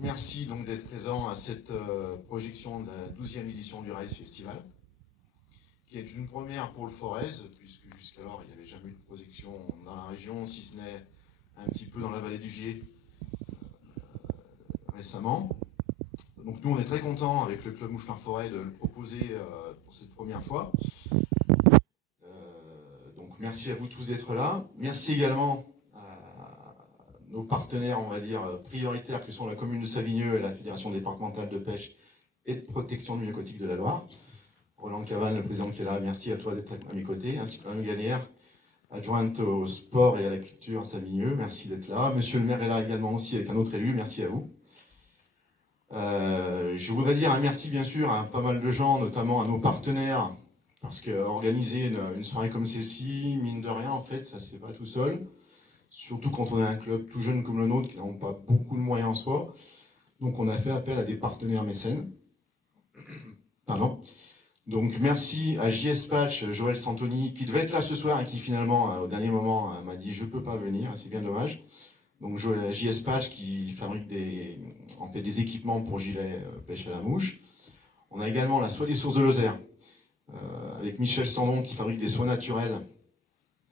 merci donc d'être présent à cette projection de la 12e édition du Rise Festival, qui est une première pour le Forez, puisque jusqu'alors il n'y avait jamais eu de projection dans la région, si ce n'est un petit peu dans la vallée du Gier récemment. Donc nous on est très contents avec le Club Mouchetin Forêt de le proposer pour cette première fois. Donc merci à vous tous d'être là. Merci également nos partenaires, on va dire, prioritaires, que sont la commune de Savigneux et la Fédération départementale de pêche et de protection du milieu aquatique de la Loire. Roland Cavanne, le président qui est là, merci à toi d'être à mes côtés, ainsi que Mme Gagnère, adjointe au sport et à la culture à Savigneux, merci d'être là. Monsieur le maire est là également aussi avec un autre élu, merci à vous. Je voudrais dire un merci bien sûr à pas mal de gens, notamment à nos partenaires, parce qu'organiser une soirée comme celle-ci, mine de rien, en fait, ça ne se fait pas tout seul. Surtout quand on est un club tout jeune comme le nôtre, qui n'a pas beaucoup de moyens en soi. Donc on a fait appel à des partenaires mécènes. Pardon. Donc merci à JS Patch, Joël Santoni, qui devait être là ce soir et qui finalement, au dernier moment, m'a dit « je ne peux pas venir », c'est bien dommage. Donc JS Patch qui fabrique des équipements pour gilets pêche à la mouche. On a également la soie des sources de Lozère, avec Michel Sandon qui fabrique des soies naturelles,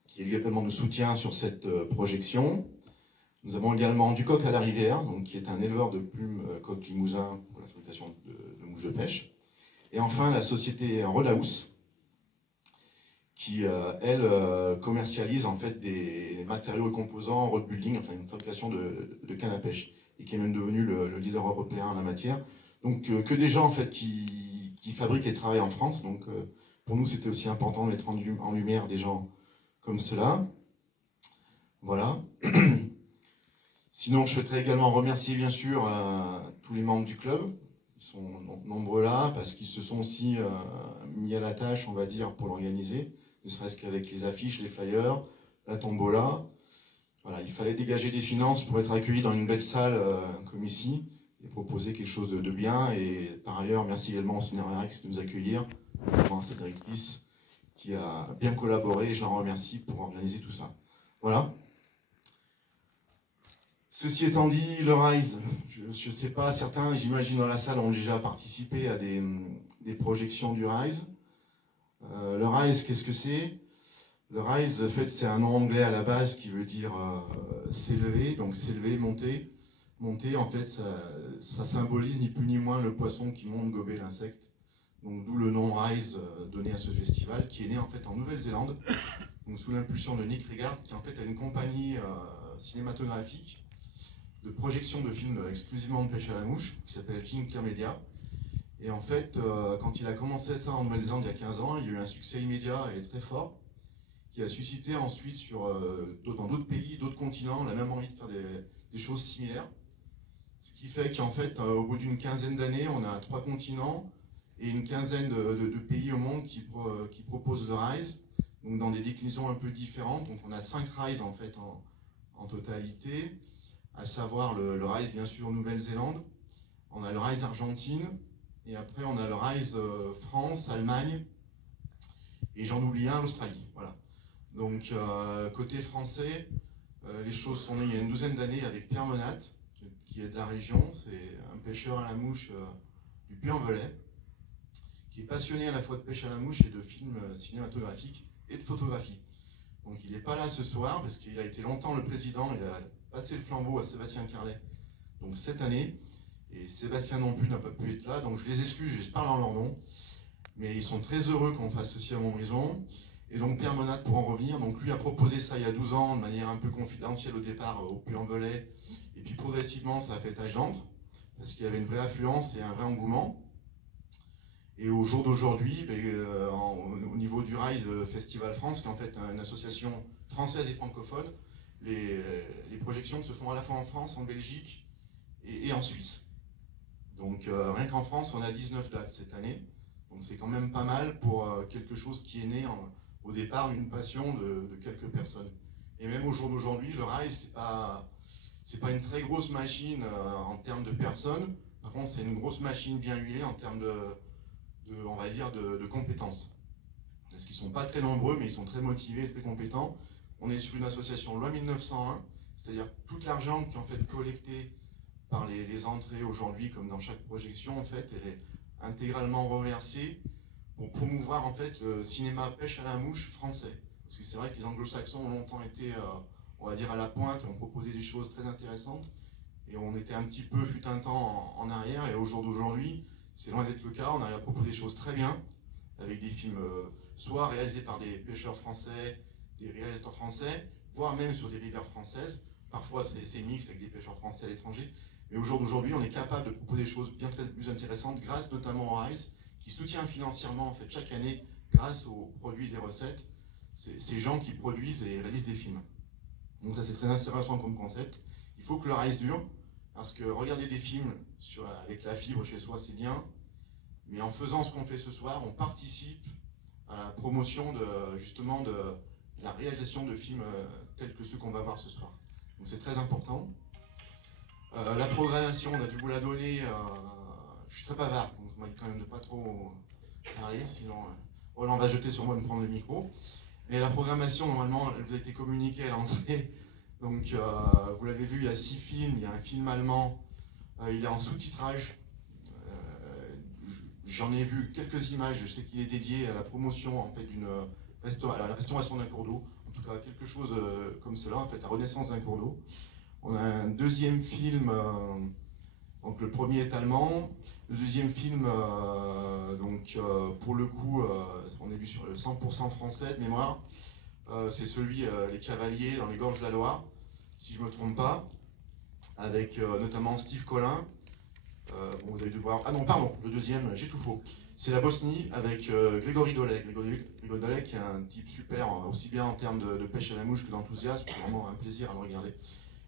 qui lui également nous soutient sur cette projection. Nous avons également du coq à la rivière, donc, qui est un éleveur de plumes coq limousin pour la fabrication de mouches de pêche. Et enfin la société Rodaus, qui elle commercialise en fait des matériaux et composants road building, enfin une fabrication de canne à pêche, et qui est même devenu le leader européen en la matière. Donc que des gens en fait qui fabriquent et travaillent en France. Donc pour nous c'était aussi important de mettre en lumière des gens comme cela. Voilà. Sinon, je souhaiterais également remercier bien sûr tous les membres du club. Ils sont nombreux là parce qu'ils se sont aussi mis à la tâche, on va dire, pour l'organiser, ne serait-ce qu'avec les affiches, les flyers, la tombola. Voilà, il fallait dégager des finances pour être accueilli dans une belle salle comme ici et proposer quelque chose de bien. Et par ailleurs, merci également au Cinérex de nous accueillir, notamment à sa directrice, qui a bien collaboré, et je la remercie pour organiser tout ça. Voilà. Ceci étant dit, le Rise, je ne sais pas, certains, j'imagine dans la salle, ont déjà participé à des projections du Rise. Le Rise, qu'est-ce que c'est? Le Rise, en fait, c'est un nom anglais à la base qui veut dire s'élever, donc s'élever, monter. Monter, en fait, ça symbolise ni plus ni moins le poisson qui monte gober l'insecte. Donc d'où le nom Rise donné à ce festival, qui est né en fait en Nouvelle-Zélande, sous l'impulsion de Nick Regard, qui en fait a une compagnie cinématographique de projection de films exclusivement de pêche à la mouche, qui s'appelle Jinker Media. Et en fait, quand il a commencé ça en Nouvelle-Zélande il y a 15 ans, il y a eu un succès immédiat et très fort, qui a suscité ensuite dans d'autres pays, d'autres continents, la même envie de faire des choses similaires. Ce qui fait qu'en fait, au bout d'une quinzaine d'années, on a 3 continents, et une quinzaine de pays au monde qui proposent le Rise, donc dans des déclinaisons un peu différentes. Donc on a 5 Rise en fait en totalité, à savoir le Rise bien sûr Nouvelle-Zélande, on a le Rise Argentine, et après on a le Rise France, Allemagne, et j'en oublie un, l'Australie. Voilà. Donc côté français, les choses sont nées il y a une douzaine d'années avec Pierre Monat, qui est de la région, c'est un pêcheur à la mouche du Puy-en-Velay, qui est passionné à la fois de pêche à la mouche et de films cinématographiques et de photographie. Donc il n'est pas là ce soir parce qu'il a été longtemps le président, il a passé le flambeau à Sébastien Carlet, donc cette année, et Sébastien non plus n'a pas pu être là, donc je les excuse, je parle en leur nom, mais ils sont très heureux qu'on fasse ceci à Montbrison. Et donc Pierre Monat, pour en revenir, donc lui a proposé ça il y a 12 ans de manière un peu confidentielle au départ au Puy-en-Velay, et puis progressivement ça a fait tache d'encre, parce qu'il y avait une vraie affluence et un vrai engouement. Et au jour d'aujourd'hui, au niveau du Rise Festival France, qui est en fait une association française et francophone, les projections se font à la fois en France, en Belgique et en Suisse. Donc rien qu'en France, on a 19 dates cette année. Donc c'est quand même pas mal pour quelque chose qui est né au départ d'une passion de quelques personnes. Et même au jour d'aujourd'hui, le Rise, c'est pas une très grosse machine en termes de personnes. Par contre, c'est une grosse machine bien huilée en termes on va dire, de compétences. Parce qu'ils ne sont pas très nombreux, mais ils sont très motivés, très compétents. On est sur une association loi 1901, c'est-à-dire tout l'argent qui est en fait collecté par les entrées aujourd'hui, comme dans chaque projection, en fait, elle est intégralement reversée pour promouvoir en fait le cinéma pêche à la mouche français. Parce que c'est vrai que les anglo-saxons ont longtemps été, on va dire, à la pointe et ont proposé des choses très intéressantes. Et on était un petit peu, fut un temps, en arrière. Et au jour d'aujourd'hui, c'est loin d'être le cas. On arrive à proposer des choses très bien, avec des films soit réalisés par des pêcheurs français, des réalisateurs français, voire même sur des rivières françaises. Parfois, c'est mixte avec des pêcheurs français à l'étranger. Mais au jour d'aujourd'hui, on est capable de proposer des choses bien plus intéressantes, grâce notamment au RISE, qui soutient financièrement en fait, chaque année, grâce aux produits et des recettes, ces gens qui produisent et réalisent des films. Donc ça, c'est très intéressant comme concept. Il faut que le RISE dure, parce que regarder des films avec la fibre chez soi, c'est bien, mais en faisant ce qu'on fait ce soir, on participe à la promotion justement de la réalisation de films tels que ceux qu'on va voir ce soir. Donc c'est très important. La programmation, on a dû vous la donner. Je suis très bavard, donc on m'a dit quand même de pas trop parler, sinon Roland va jeter sur moi de me prendre le micro. Mais la programmation, normalement, elle vous a été communiquée à l'entrée. Donc vous l'avez vu, il y a 6 films, il y a un film allemand, il est en sous-titrage. J'en ai vu quelques images, je sais qu'il est dédié à la promotion en fait, à la restauration d'un cours d'eau. En tout cas, quelque chose comme cela, en fait, la renaissance d'un cours d'eau. On a un deuxième film, donc le premier est allemand. Le deuxième film, pour le coup, on est vu sur le 100% français de mémoire. C'est celui Les Cavaliers dans les gorges de la Loire, si je ne me trompe pas, avec notamment Steve Collin. Bon, vous avez dû voir. Ah non, pardon, le deuxième, j'ai tout faux. C'est la Bosnie avec Grégory Dolek. Grégory Dolek qui est un type super, aussi bien en termes de pêche à la mouche que d'enthousiasme. C'est vraiment un plaisir à le regarder.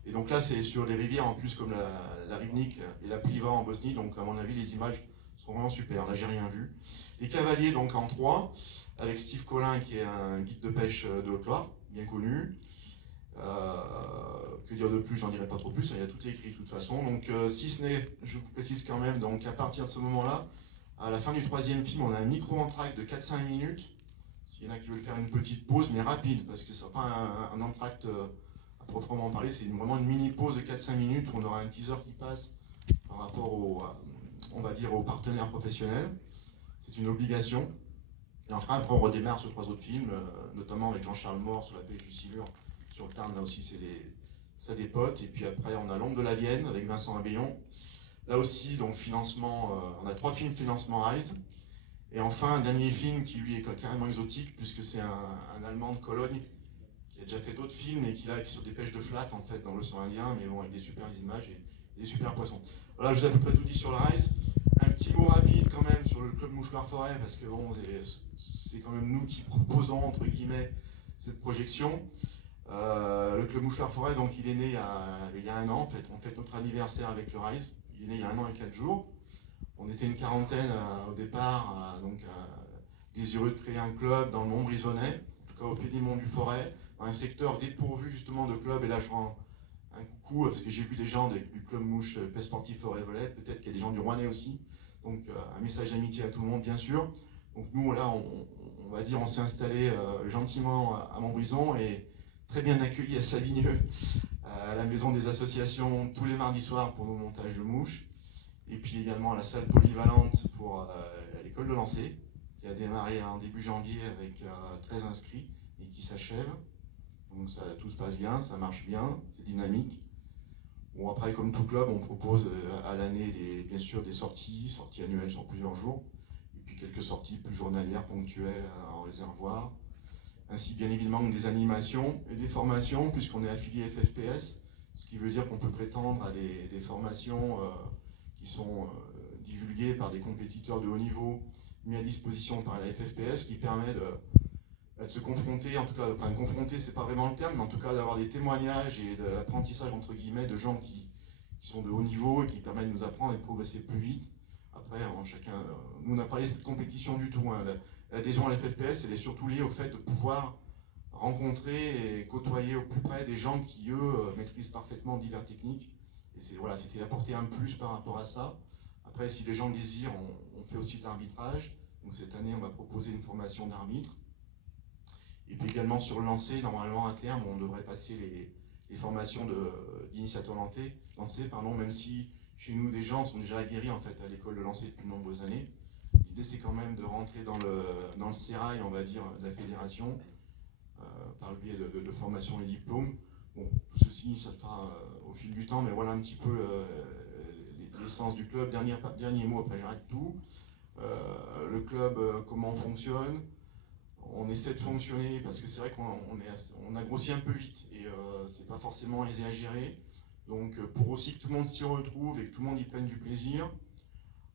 Et donc là, c'est sur les rivières en plus comme la Ribnik et la Pliva en Bosnie. Donc à mon avis, les images sont vraiment super. Là, j'ai rien vu. Les Cavaliers, donc en 3, avec Steve Collin qui est un guide de pêche de Haute-Loire, bien connu. Que dire de plus, j'en dirai pas trop plus, il y a tout écrit de toute façon. Donc si ce n'est, je vous précise quand même, donc à partir de ce moment-là, à la fin du troisième film, on a un micro-entracte de 4-5 minutes. S'il y en a qui veulent faire une petite pause, mais rapide, parce que ce n'est pas un entracte à proprement parler, c'est vraiment une mini-pause de 4-5 minutes où on aura un teaser qui passe par rapport on va dire, aux partenaires professionnels. C'est une obligation. Et enfin, après, on redémarre sur 3 autres films, notamment avec Jean-Charles Mort sur la pêche du silure. Sur le Tarn, là aussi, c'est des potes. Et puis après, on a L'Ombre de la Vienne avec Vincent Abéillon. Là aussi, donc financement, on a 3 films financement RISE. Et enfin, un dernier film qui lui est carrément exotique, puisque c'est un Allemand de Cologne qui a déjà fait d'autres films et qui est sur des pêches de flat en fait dans l'océan Indien, mais bon, avec des super images et des super poissons. Voilà, je vous ai à peu près tout dit sur le RISE. Un petit mot rapide quand même sur le Club Mouchoir Forêt, parce que bon, c'est quand même nous qui proposons, entre guillemets, cette projection. Le Club Mouchoir Forêt, donc il est né il y a 1 an, en fait. On fête notre anniversaire avec le RISE. Il est né il y a 1 an et 4 jours. On était une quarantaine au départ, désireux de créer un club dans le Mont-Brisonnais, en tout cas au pied des monts du Forêt, dans un secteur dépourvu justement de clubs. Et là, je rends un coucou, parce que j'ai vu des gens du Club Mouche Pêche Sportive Forêt-Volette, peut-être qu'il y a des gens du Rouennais aussi. Donc un message d'amitié à tout le monde, bien sûr. Donc nous, là, on va dire, on s'est installé gentiment à Montbrison et très bien accueilli à Savigneux, à la maison des associations, tous les mardis soirs pour nos montages de mouches. Et puis également à la salle polyvalente pour l'école de lancer, qui a démarré en début janvier avec 13 inscrits et qui s'achève. Donc tout se passe bien, ça marche bien, c'est dynamique. Bon, après, comme tout club, on propose à l'année bien sûr des sorties annuelles sur plusieurs jours, et puis quelques sorties plus journalières, ponctuelles en réservoir, ainsi bien évidemment des animations et des formations, puisqu'on est affilié FFPS, ce qui veut dire qu'on peut prétendre à des formations qui sont divulguées par des compétiteurs de haut niveau, mis à disposition par la FFPS, qui permet de se confronter, en tout cas, enfin confronter, c'est pas vraiment le terme, mais en tout cas d'avoir des témoignages et de l'apprentissage entre guillemets de gens qui sont de haut niveau et qui permettent de nous apprendre et de progresser plus vite. Après, nous on n'a pas parlé de cette compétition du tout. Hein. L'adhésion à la FFPS, elle est surtout liée au fait de pouvoir rencontrer et côtoyer au plus près des gens qui, eux, maîtrisent parfaitement divers techniques. Et voilà, c'était apporter un plus par rapport à ça. Après, si les gens le désirent, on fait aussi de l'arbitrage. Donc cette année, on va proposer une formation d'arbitre. Et puis également sur le lancer, normalement à terme, on devrait passer les formations d'initiateur lancé, même si chez nous, des gens sont déjà aguerris en fait à l'école de lancer depuis de nombreuses années. L'idée, c'est quand même de rentrer dans le sérail, on va dire, de la fédération, par le biais de formation et diplômes. Bon, tout ceci, ça se fera au fil du temps, mais voilà un petit peu l'essence du club. Dernier mot, après j'arrête tout. Le club, comment on fonctionne. On essaie de fonctionner, parce que c'est vrai qu'on a grossi un peu vite, et c'est pas forcément aisé à gérer. Donc pour aussi que tout le monde s'y retrouve et que tout le monde y prenne du plaisir,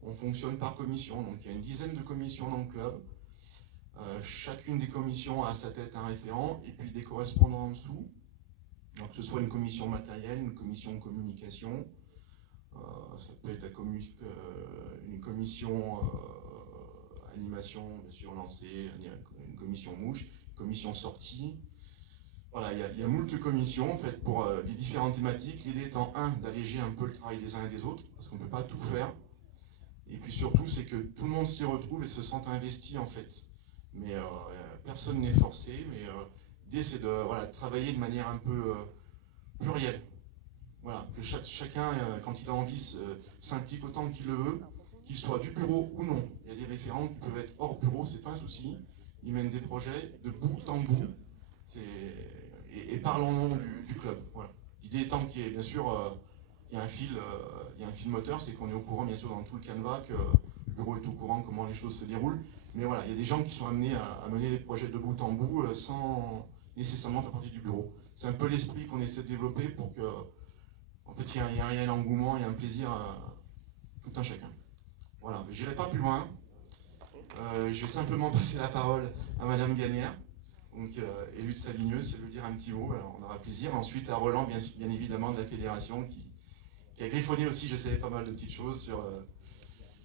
on fonctionne par commission. Donc il y a une dizaine de commissions dans le club. Chacune des commissions a à sa tête un référent et puis des correspondants en dessous. Donc que ce soit une commission matérielle, une commission communication, ça peut être une commission animation, bien sûr, lancée, une commission mouche, une commission sortie. Voilà, il y a moult commissions en fait, pour les différentes thématiques. L'idée étant, d'alléger un peu le travail des uns et des autres, parce qu'on ne peut pas tout faire. Et puis surtout, c'est que tout le monde s'y retrouve et se sent investi en fait. Mais personne n'est forcé, mais l'idée c'est de travailler de manière un peu plurielle. Voilà, que chacun, quand il a envie, s'implique autant qu'il le veut, qu'il soit du bureau ou non. Il y a des référents qui peuvent être hors bureau, c'est pas un souci. Ils mènent des projets de bout en bout. Et parlons au nom du club. Voilà. L'idée étant qu'il y ait, bien sûr, il y a un fil moteur, c'est qu'on est au courant, bien sûr, dans tout le canevas, que le bureau est au courant comment les choses se déroulent. Mais voilà, il y a des gens qui sont amenés à mener les projets de bout en bout sans nécessairement faire partie du bureau. C'est un peu l'esprit qu'on essaie de développer pour que, en fait, il y ait un réel engouement et un plaisir tout un chacun. Voilà, je n'irai pas plus loin. Je vais simplement passer la parole à Madame Gagnère, donc élue de Savigneux, si elle veut dire un petit mot, alors on aura plaisir. Ensuite à Roland, bien évidemment, de la fédération, qui a griffonné aussi, je sais, pas mal de petites choses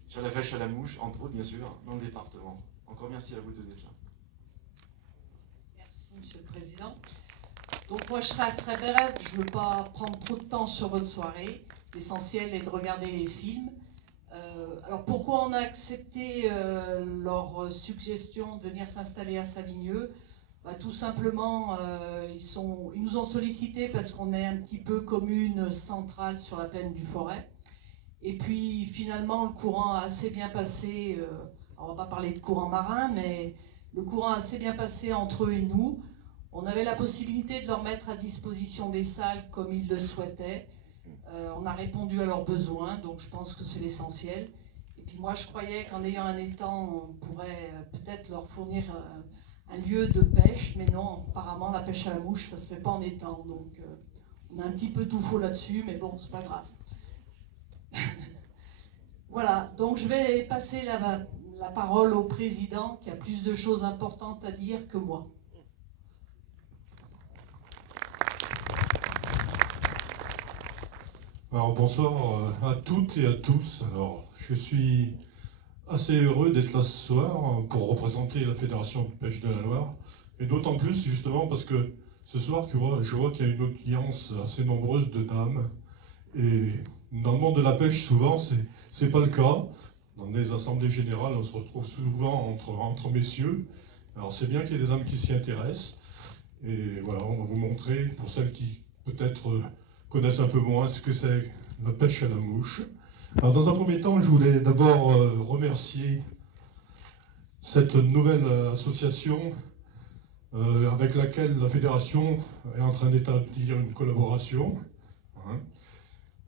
sur la pêche à la mouche, entre autres, bien sûr, dans le département. Encore merci à vous deux d'être là. Merci, Monsieur le Président. Donc moi, je serai assez brève, je ne veux pas prendre trop de temps sur votre soirée. L'essentiel est de regarder les films. Alors pourquoi on a accepté leur suggestion de venir s'installer à Savigneux? Tout simplement, ils nous ont sollicité parce qu'on est un petit peu commune centrale sur la plaine du Forêt. Et puis finalement, le courant a assez bien passé, on va pas parler de courant marin, mais le courant a assez bien passé entre eux et nous. On avait la possibilité de leur mettre à disposition des salles comme ils le souhaitaient. On a répondu à leurs besoins, donc je pense que c'est l'essentiel. Et puis moi, je croyais qu'en ayant un étang, on pourrait peut-être leur fournir un lieu de pêche, mais non, apparemment la pêche à la mouche, ça ne se fait pas en étang. Donc on a un petit peu tout faux là-dessus, mais bon, c'est pas grave. Voilà, donc je vais passer la parole au président qui a plus de choses importantes à dire que moi. Alors bonsoir à toutes et à tous. Alors je suis assez heureux d'être là ce soir pour représenter la Fédération de pêche de la Loire, et d'autant plus justement parce que ce soir je vois qu'il y a une audience assez nombreuse de dames, et dans le monde de la pêche souvent c'est pas le cas. Dans les assemblées générales on se retrouve souvent entre messieurs. Alors c'est bien qu'il y ait des dames qui s'y intéressent, et voilà, on va vous montrer, pour celles qui peut-être connaissent un peu moins ce que c'est la pêche à la mouche. Alors dans un premier temps, je voulais d'abord remercier cette nouvelle association avec laquelle la fédération est en train d'établir une collaboration.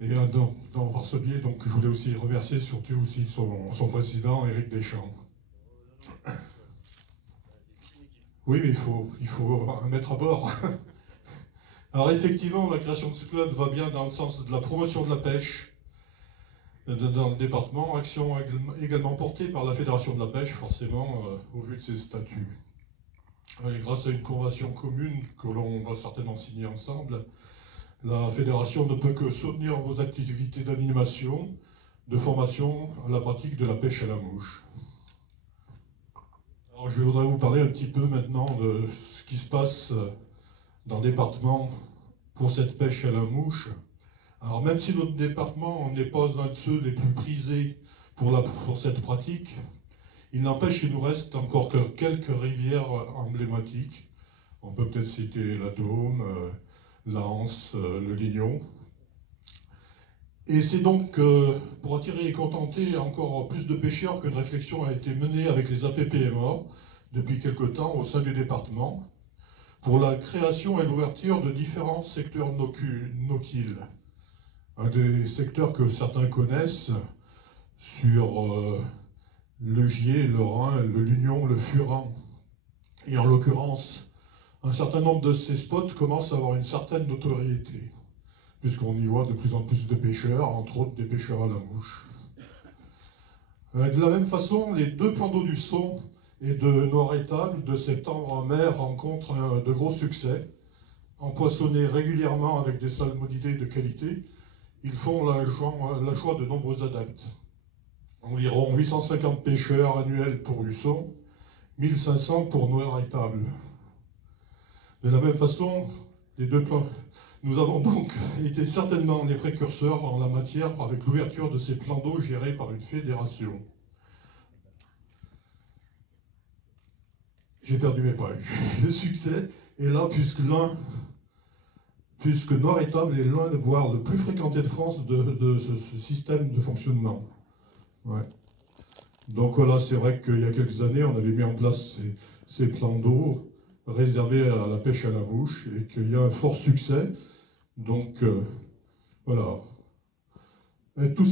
Et dans ce biais, donc, je voulais aussi remercier surtout aussi son président, Éric Deschamps. Oui, mais il faut un maître à bord. Alors effectivement, la création de ce club va bien dans le sens de la promotion de la pêche dans le département, action également portée par la Fédération de la pêche, forcément, au vu de ses statuts. Et grâce à une convention commune que l'on va certainement signer ensemble, la Fédération ne peut que soutenir vos activités d'animation, de formation à la pratique de la pêche à la mouche. Alors je voudrais vous parler un petit peu maintenant de ce qui se passe dans le département pour cette pêche à la mouche. Alors même si notre département n'est pas un de ceux les plus prisés pour cette pratique, il n'empêche qu'il nous reste encore que quelques rivières emblématiques. On peut peut-être citer la Dôme, l'Anse, le Lignon. Et c'est donc pour attirer et contenter encore plus de pêcheurs qu'une réflexion a été menée avec les APPMA depuis quelque temps au sein du département pour la création et l'ouverture de différents secteurs no-kill. Un des secteurs que certains connaissent sur le Gier, le Rhin, le Lunion, le Furin. Et en l'occurrence, un certain nombre de ces spots commencent à avoir une certaine notoriété, puisqu'on y voit de plus en plus de pêcheurs, entre autres des pêcheurs à la mouche. De la même façon, les deux plans d'eau du Son et de Noir-Étable, de septembre en mer, rencontrent de gros succès. Empoissonnés régulièrement avec des salmonidés de qualité, ils font la joie de nombreux adeptes. Environ 850 pêcheurs annuels pour Luçon, 1500 pour Noir-Étable. De la même façon, les deux plans... Nous avons donc été certainement les précurseurs en la matière avec l'ouverture de ces plans d'eau gérés par une fédération. J'ai perdu mes pages. Le succès est là puisque Noir-Étable est l'un, voire le plus fréquenté de France de ce système de fonctionnement. Ouais. Donc voilà, c'est vrai qu'il y a quelques années, on avait mis en place ces plans d'eau réservés à la pêche à la mouche et qu'il y a un fort succès. Donc voilà. Et tout